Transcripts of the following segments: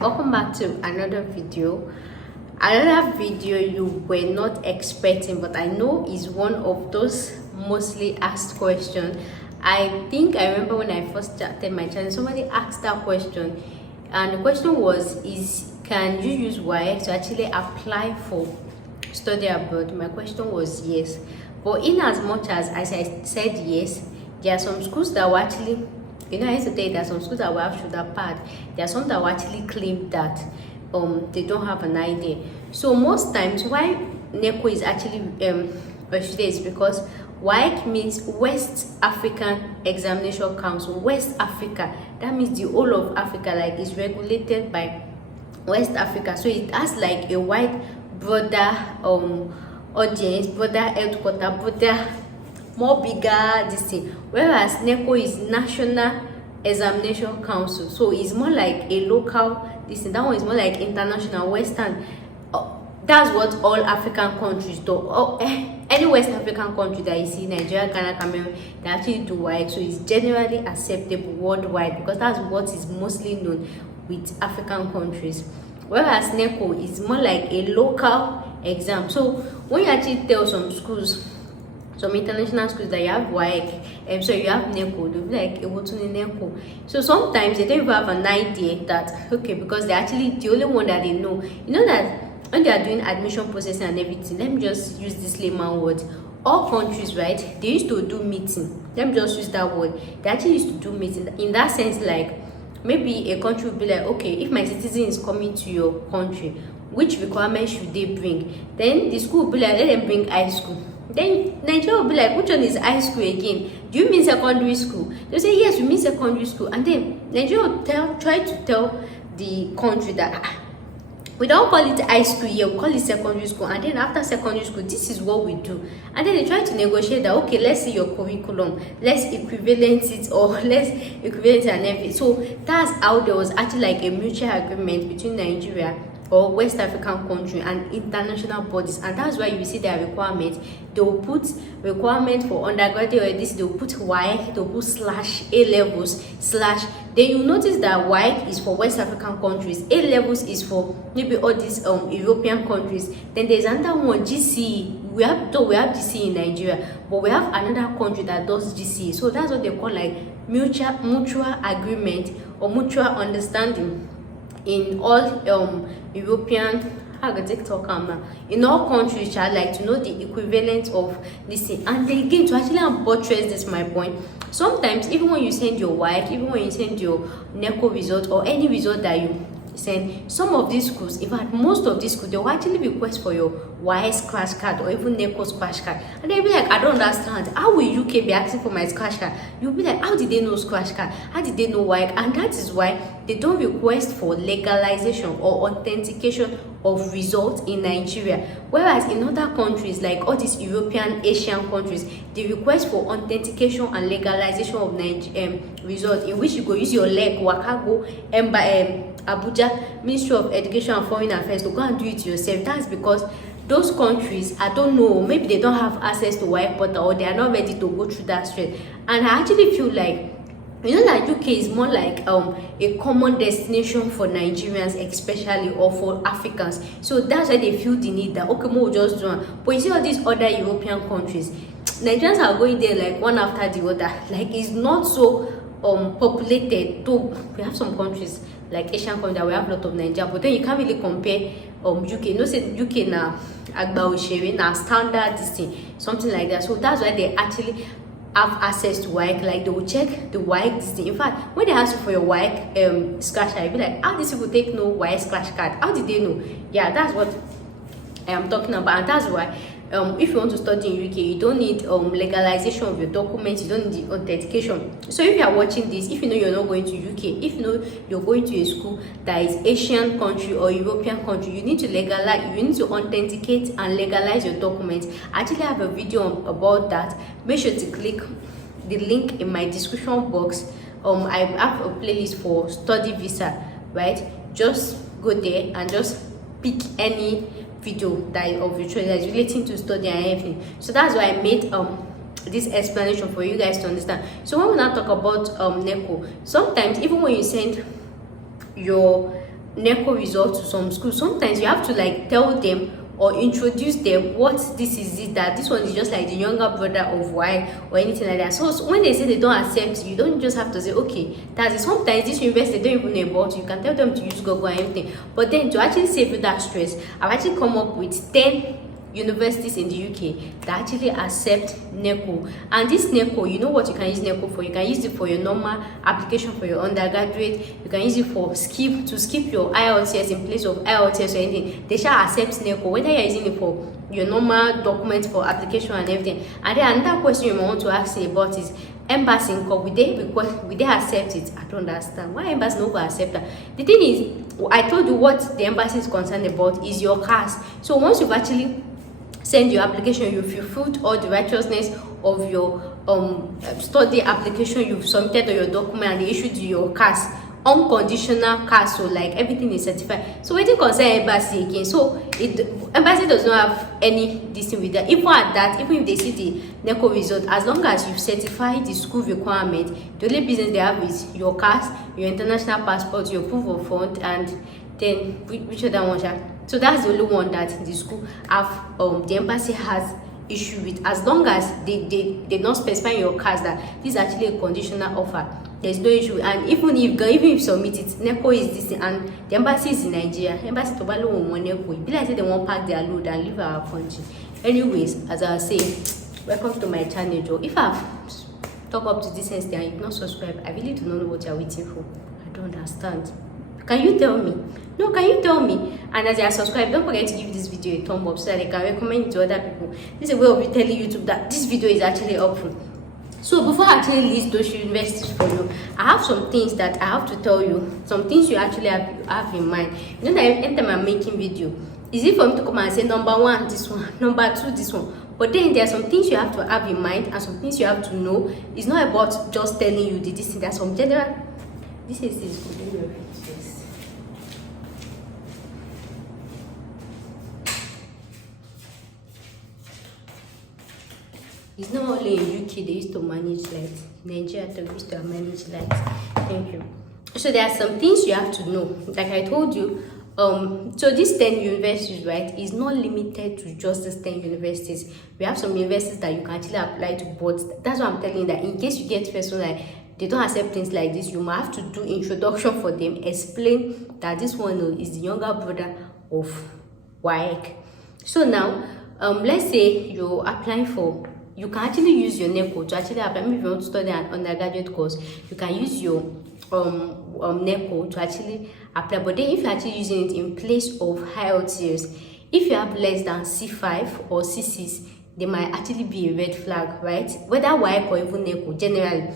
Welcome back to another video you were not expecting, but I know is one of those mostly asked questions. I think I remember when I first started my channel, somebody asked that question, and the question was, can you use WAEC to actually apply for study abroad? My question was yes, but in as much as I said yes, there are some schools that will actually, I used to tell you there are some schools that will have shoulder pad. There are some that will actually claim that they don't have an idea. So most times why Neco is actually is because WAEC means West African Examination Council. West Africa, that means the whole of Africa, like is regulated by West Africa. So it has like a wide, broader audience, broader headquarter, broader, more bigger this thing, whereas Neco is National Examination Council. So it's more like a local this thing. That one is more like international, Western. That's what all African countries do. Any West African country that you see, Nigeria, Ghana, Cameroon, they actually do WAEC. So it's generally acceptable worldwide because that's what is mostly known with African countries. Whereas Neco is more like a local exam. So when you actually tell some schools, some international schools, that you have WAEC, so you have Neco, they'll be like, what's in Neco? So sometimes they don't even have an idea that, okay, because they're actually the only one that they know. You know that when they are doing admission processing and everything, let me just use this layman word. All countries, right, they used to do meeting. Let me just use that word. They actually used to do meeting. In that sense, like, maybe a country would be like, okay, if my citizen is coming to your country, which requirements should they bring? Then the school will be like, let them bring high school. Then Nigeria will be like, which one is high school again? Do you mean secondary school? They say, yes, we mean secondary school. And then Nigeria will try to tell the country that we don't call it high school here, we call it secondary school. And then after secondary school, this is what we do. And then they try to negotiate that, okay, let's see your curriculum, let's equivalent it, or let's equivalent and everything. So that's how there was actually like a mutual agreement between Nigeria or West African country and international bodies, and that's why you see their requirements. They will put requirement for undergraduate or this, they will put WAEC, they will put / A levels / then you notice that WAEC is for West African countries, A levels is for maybe all these European countries. Then there's another one, GCE. We have GCE in Nigeria, but we have another country that does GCE. So that's what they call like mutual agreement or mutual understanding in all European, in all countries. I like to know the equivalent of this thing. And then again, to actually buttress this my point, sometimes even when you send your WAEC, even when you send your Neco result or any result that you send, some of these schools, in fact most of these schools, they will actually request for your WAEC scratch card or even Neco scratch card. And they'll be like, I don't understand, how will UK be asking for my scratch card? You'll be like, how did they know scratch card? How did they know WAEC? And that is why they don't request for legalization or authentication of results in Nigeria. Whereas in other countries, like all these European, Asian countries, they request for authentication and legalization of results, in which you go use your leg, waka go, Abuja, Ministry of Education and Foreign Affairs, to go and do it yourself. That's because those countries, I don't know, maybe they don't have access to WAEC portal, or they are not ready to go through that straight. And I actually feel like, that UK is more like a common destination for Nigerians especially, or for Africans. So that's why they feel the need that, okay, we'll just do it. But you see all these other European countries, Nigerians are going there like one after the other. Like, it's not so populated. Though we have some countries like Asian countries that we have a lot of Nigeria, but then you can't really compare UK. Say UK na agba oshere na standard this thing, something like that. So that's why they actually have access to WAEC. Like, they will check the WAEC this thing. In fact, when they ask you for your WAEC scratch card, you'll be like, how these people take no WAEC scratch card? How did they know? Yeah, that's what I am talking about. And that's why if you want to study in UK, you don't need legalization of your documents, you don't need the authentication. So if you are watching this, if you know you're not going to UK, if you know you're going to a school that is Asian country or European country, you need to legalize, you need to authenticate and legalize your documents. I actually have a video about that. Make sure to click the link in my description box. I have a playlist for study visa, right? Just go there and just pick any video that of your choice that is relating to study and everything. So that's why I made this explanation for you guys to understand. So when we now talk about Neco, sometimes even when you send your Neco result to some schools, sometimes you have to like tell them or introduce them what this is, it that this one is just like the younger brother of Y or anything like that. So when they say they don't accept you, don't just have to say okay, that's it. Sometimes this university they don't even know about you. You can tell them to use Google and everything, but then to actually save you that stress, I've actually come up with 10 universities in the UK that actually accept Neco. And this Neco, you know what you can use Neco for? You can use it for your normal application for your undergraduate. You can use it for to skip your IELTS in place of IELTS or anything. They shall accept Neco, whether you're using it for your normal documents for application and everything. And then another question you might want to ask me about is embassy income. Will they accept it? I don't understand why embassy no go accept that. The thing is, I told you what the embassy is concerned about is your caste. So once you've actually send your application, you've fulfilled all the righteousness of your study application, you've submitted all your document and they issued you your caste, unconditional caste, so like everything is certified. So waiting concern embassy again. So embassy does not have any this thing with that. Even at that, even if they see the Neco result, as long as you've certified the school requirement, the only business they have is your caste, your international passport, your proof of fund, and then which other one? So that's the only one that the school have the embassy has issue with. As long as they not specify your caste that this is actually a conditional offer, there's no issue. And even if you submit it, Neco is this thing, and the embassy is in Nigeria. Embassy to Balo won't Neco. Be like they won't pack their load and leave our country. Anyways, as I was saying, welcome to my channel, Joe. If I've talked up to this extent and you've not subscribed, I really do not know what you're waiting for. I don't understand. Can you tell me? No, can you tell me? And as you are subscribed, don't forget to give this video a thumb up so that they can recommend it to other people. This is a way of telling YouTube that this video is actually helpful. So before I actually list those universities for you, I have some things that I have to tell you. Some things you actually have in mind. You know that anytime I'm making video, is it for me to come and say number 1 this one, number 2 this one? But then there are some things you have to have in mind and some things you have to know. It's not about just telling you this thing. There's some general. This is good. It's not only in UK they used to manage lights. Nigeria they used to manage lights. Thank you. So there are some things you have to know. Like I told you, so these 10 universities, right, is not limited to just these 10 universities. We have some universities that you can actually apply to, but that's why I'm telling you that in case you get person like they don't accept things like this, you might have to do introduction for them, explain that this one is the younger brother of WAEC. So now, let's say you're applying for, you can actually use your Neco to actually apply. Maybe if you want to study an undergraduate course, you can use your Neco to actually apply. But then if you're actually using it in place of IELTS, if you have less than C5 or C6, there might actually be a red flag, right? Whether WAEC or even Neco, generally.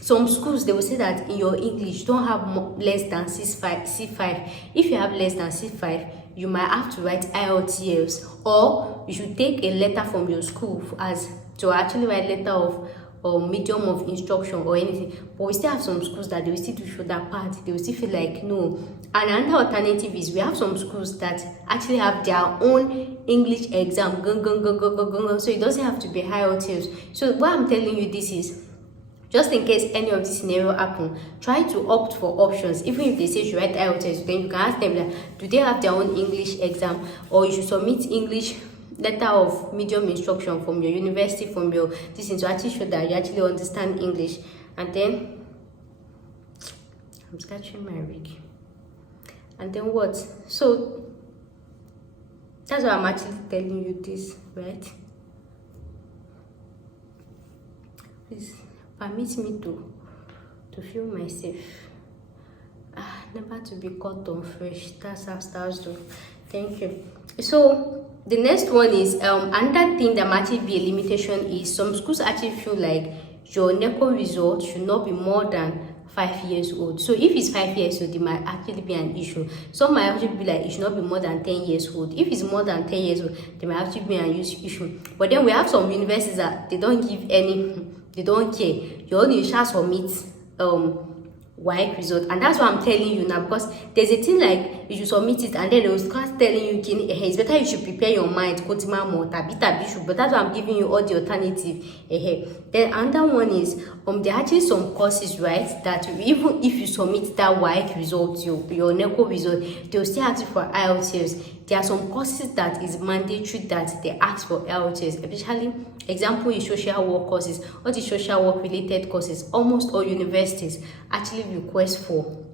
Some schools, they will say that in your English, don't have less than C5. If you have less than C5, you might have to write IELTS, or you should take a letter from your school as to actually write letter of or medium of instruction or anything. But we still have some schools that they will still show that part. They will still feel like no. And another alternative is we have some schools that actually have their own English exam. So it doesn't have to be IELTS. So what I'm telling you this is, just in case any of this scenario happen, try to opt for options. Even if they say you should write IELTS, then you can ask them that do they have their own English exam, or you should submit English letter of medium instruction from your university, from your this is to actually show that you actually understand English. And then I'm scratching my wig. And then what? So that's why I'm actually telling you this, right? Please permit me to feel myself. Never to be caught on fresh. That's how stars do. Thank you. So the next one is another thing that might actually be a limitation is some schools actually feel like your Neco result should not be more than 5 years old. So if it's 5 years old, it might actually be an issue. Some might actually be like it should not be more than 10 years old. If it's more than 10 years old, they might actually be an issue. But then we have some universities that they don't give any, they don't care. You only shall submit WAEC result. And that's what I'm telling you now, because there's a thing like you should submit it and then they will start telling you it's better you should prepare your mind, but that's why I'm giving you all the alternative. Then another one is there are actually some courses, right, that even if you submit that WAEC result, your Neco result, they'll still ask you for IELTS. There are some courses that is mandatory that they ask for IELTS, especially example is social work courses. All the social work related courses, almost all universities actually request for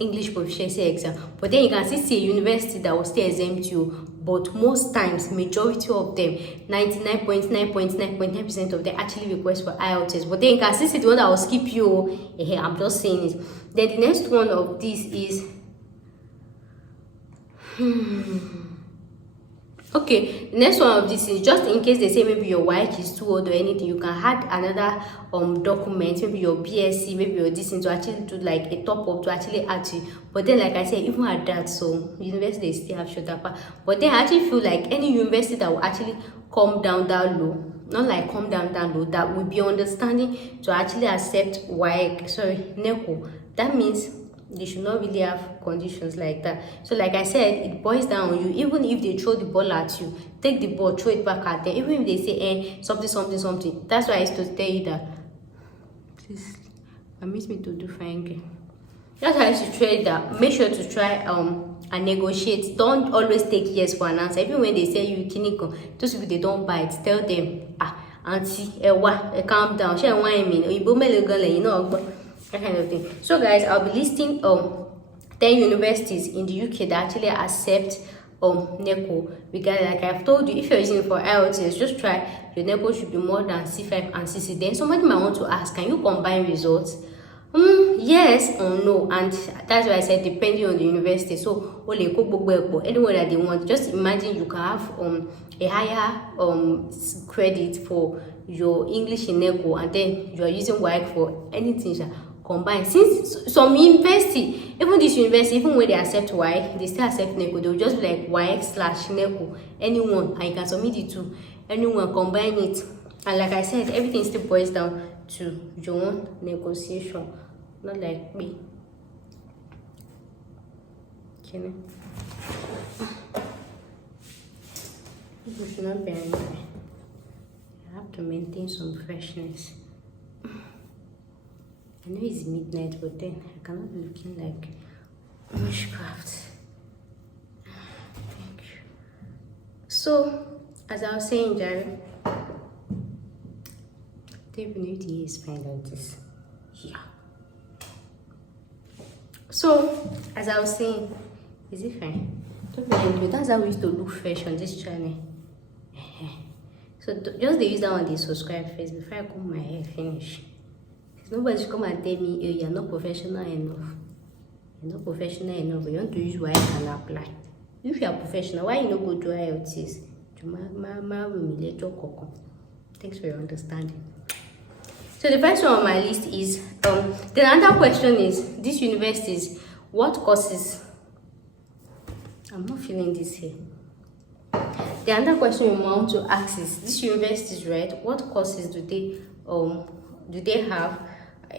English proficiency exam. But then you can still see a university that will still exempt you, but most times majority of them, 99.9% of them actually request for IELTS. But then you can still see the one that will skip you. I'm just saying it. Then the next one of this is okay, the next one of this is just in case they say maybe your WAEC is too old or anything, you can add another document, maybe your BSc, maybe your this thing, to actually do like a top up to actually add to. But then like I said, even at that, so university still have shoulder part. But then I actually feel like any university that will actually come down that low, not like come down that low, that will be understanding to actually accept WAEC, Neco, that means they should not really have conditions like that. So like I said, it boils down on you. Even if they throw the ball at you, take the ball, throw it back at them. Even if they say something, that's why I used to tell you that please permit me to do fine game. That's why I used to try that. Make sure to try and negotiate. Don't always take yes for an answer. Even when they say you clinical, those people they don't buy it, tell them auntie calm down, share wine mean you know, that kind of thing. So guys, I'll be listing 10 universities in the UK that actually accept Neco. Because like I've told you, if you're using it for IELTS, just try your Neco should be more than C5 and CC. Then somebody might want to ask, can you combine results? Yes or no, and that's why I said depending on the university. So anyone that they want, just imagine you can have a higher credit for your English in Neco, and then you are using WAEC for anything combined. Since some university, even this university, even when they accept WAEC, they still accept Neco. They'll just be like WAEC/Neco, anyone, and you can submit it to anyone, combine it. And like I said, everything still boils down to your own negotiation, not like me. Okay. People should not be angry. I have to maintain some freshness. I know it's midnight, but then I cannot be looking like witchcraft. Thank you. So, as I was saying, Jerry, even if the is fine like this. Yeah. So, as I was saying, is it fine? Don't be angry. That's how we used to look fresh on this channel. So, just they use that one, they subscribe first before I comb my hair finish. Nobody should come and tell me, oh, you're not professional enough. You're not professional enough. You want to use WAEC and apply. If you are professional, why you not go to IELTS? Thanks for your understanding. So the first one on my list is, the another question is, these universities, what courses? I'm not feeling this here. The another question you want to ask is, these universities, right, what courses do they have?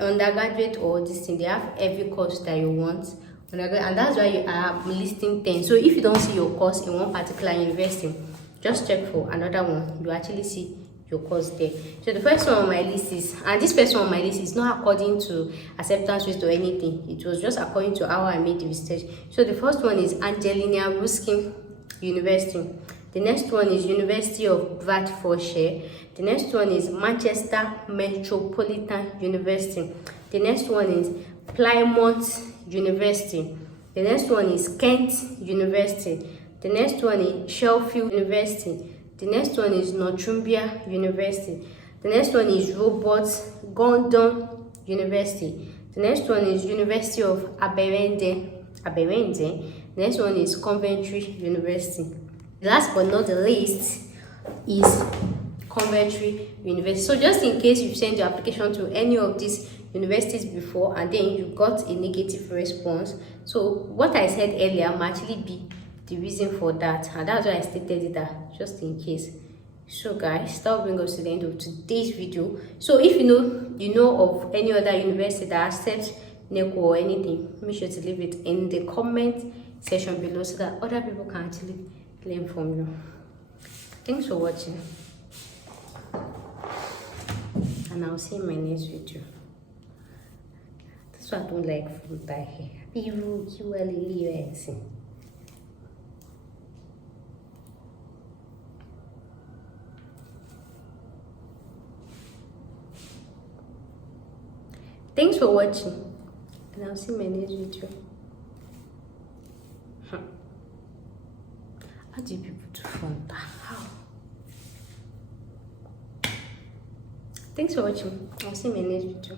Undergraduate or this thing, they have every course that you want, and that's why you are listing 10. So if you don't see your course in one particular university, just check for another one. You actually see your course there. So the first one on my list is, and this first one on my list is not according to acceptance rate or anything, it was just according to how I made the research. So the first one is Angelina Ruskin University. The next one is University of Bradfordshire. The next one is Manchester Metropolitan University. The next one is Plymouth University. The next one is Kent University. The next one is Sheffield University. The next one is Northumbria University. The next one is Robert Gordon University. The next one is University of Aberdeen. The next one is Coventry University. Last but not the least is Coventry University. So just in case you've sent your application to any of these universities before and then you got a negative response, so what I said earlier might actually be the reason for that, and that's why I stated it that just in case. So guys, that will bring us to the end of today's video. So if you know of any other university that accepts Neco or anything, make sure to leave it in the comment section below so that other people can actually learn from you. Thanks for watching, and I'll see you in my next video. That's why I don't like full tie hair. You are really. Thanks for watching, and I'll see you in my next video. How do people do front? How? Thanks for watching. I'll see you in my next video.